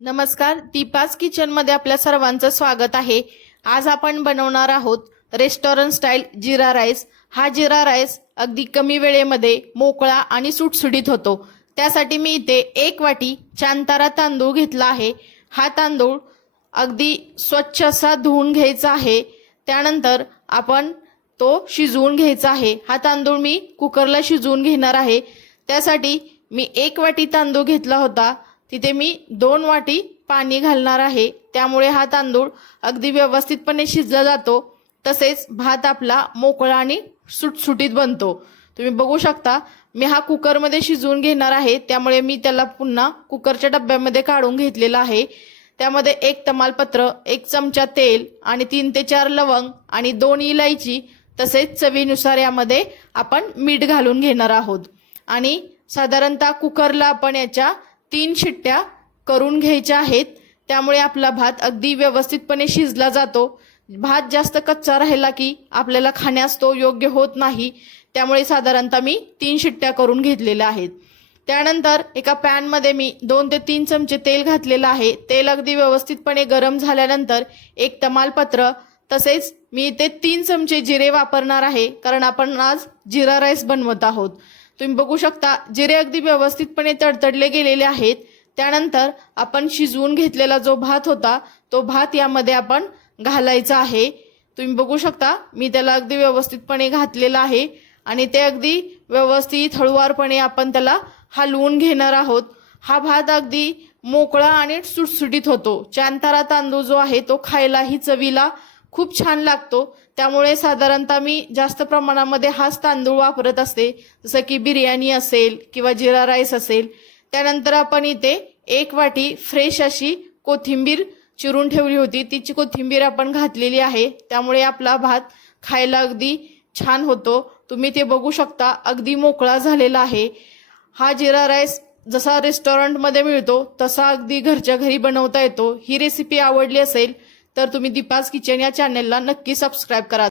नमस्कार दीपास किचनमध्ये आपल्या सर्वांचं स्वागत आहे. आज आपण बनवणार आहोत रेस्टॉरंट स्टाईल जिरा राईस. हा जिरा राईस अगदी कमी वेळेमध्ये मोकळा आणि सुटसुटीत होतो. त्यासाठी मी इथे एक वाटी चांतारा तांदूळ घेतला आहे. हा तांदूळ अगदी स्वच्छ असा धुवून घ्यायचा आहे. त्यानंतर आपण तो शिजवून घ्यायचा आहे. हा तांदूळ मी कुकरला शिजवून घेणार आहे. त्यासाठी मी एक वाटी तांदूळ घेतला होता. तिथे मी दोन वाटी पाणी घालणार आहे. त्यामुळे हा तांदूळ अगदी व्यवस्थितपणे शिजला जातो. तसेच भात आपला मोकळा आणि सुटसुटीत बनतो. तुम्ही बघू शकता मी हा कुकरमध्ये शिजवून घेणार आहे. त्यामुळे मी त्याला पुन्हा कुकरच्या डब्यामध्ये काढून घेतलेला आहे. त्यामध्ये एक तमालपत्र एक चमचा तेल आणि तीन ते चार लवंग आणि दोन इलायची तसेच चवीनुसार यामध्ये आपण मीठ घालून घेणार आहोत. आणि साधारणतः कुकरला आपण याच्या तीन शिट्ट्या करून घ्यायच्या आहेत. त्यामुळे आपला भात अगदी व्यवस्थितपणे शिजला जातो. भात जास्त कच्चा राहिला की आपल्याला खाण्यास तो योग्य होत नाही. त्यामुळे साधारणतः मी तीन शिट्ट्या करून घेतलेल्या आहेत. त्यानंतर एका पॅनमध्ये मी दोन ते तीन चमचे तेल घातलेलं आहे. तेल अगदी व्यवस्थितपणे गरम झाल्यानंतर एक तमालपत्र तसेच मी इथे तीन चमचे जिरे वापरणार आहे कारण आपण आज जिरा राईस बनवत आहोत. तुम्ही बघू शकता जिरे अगदी व्यवस्थितपणे तडतडले गेलेले आहेत. त्यानंतर आपण शिजवून घेतलेला जो भात होता तो भात यामध्ये आपण घालायचा आहे. तुम्ही बघू शकता मी त्याला अगदी व्यवस्थितपणे घातलेला आहे आणि ते अगदी व्यवस्थित हळुवारपणे आपण त्याला हलवून घेणार आहोत. हा भात अगदी मोकळा आणि सुटसुटीत होतो. चांतारा तांदूळ जो आहे तो खायलाही चवीला खूप छान लागतो. त्यामुळे साधारणतः मी जास्त प्रमाणामध्ये हाच तांदूळ वापरत असते. जसं की बिर्याणी असेल किंवा जिरा राईस असेल. त्यानंतर आपण इथे एक वाटी फ्रेश अशी कोथिंबीर चिरून ठेवली होती. तिची कोथिंबीर आपण घातलेली आहे. त्यामुळे आपला भात खायला अगदी छान होतो. तुम्ही ते बघू शकता. अगदी मोकळा झालेला आहे. हा जिरा राईस जसा रेस्टॉरंटमध्ये मिळतो तसा अगदी घरच्या घरी बनवता येतो. ही रेसिपी आवडली असेल तर तुम्ही दीपास किचन या चॅनेलला नक्की सबस्क्राईब करा.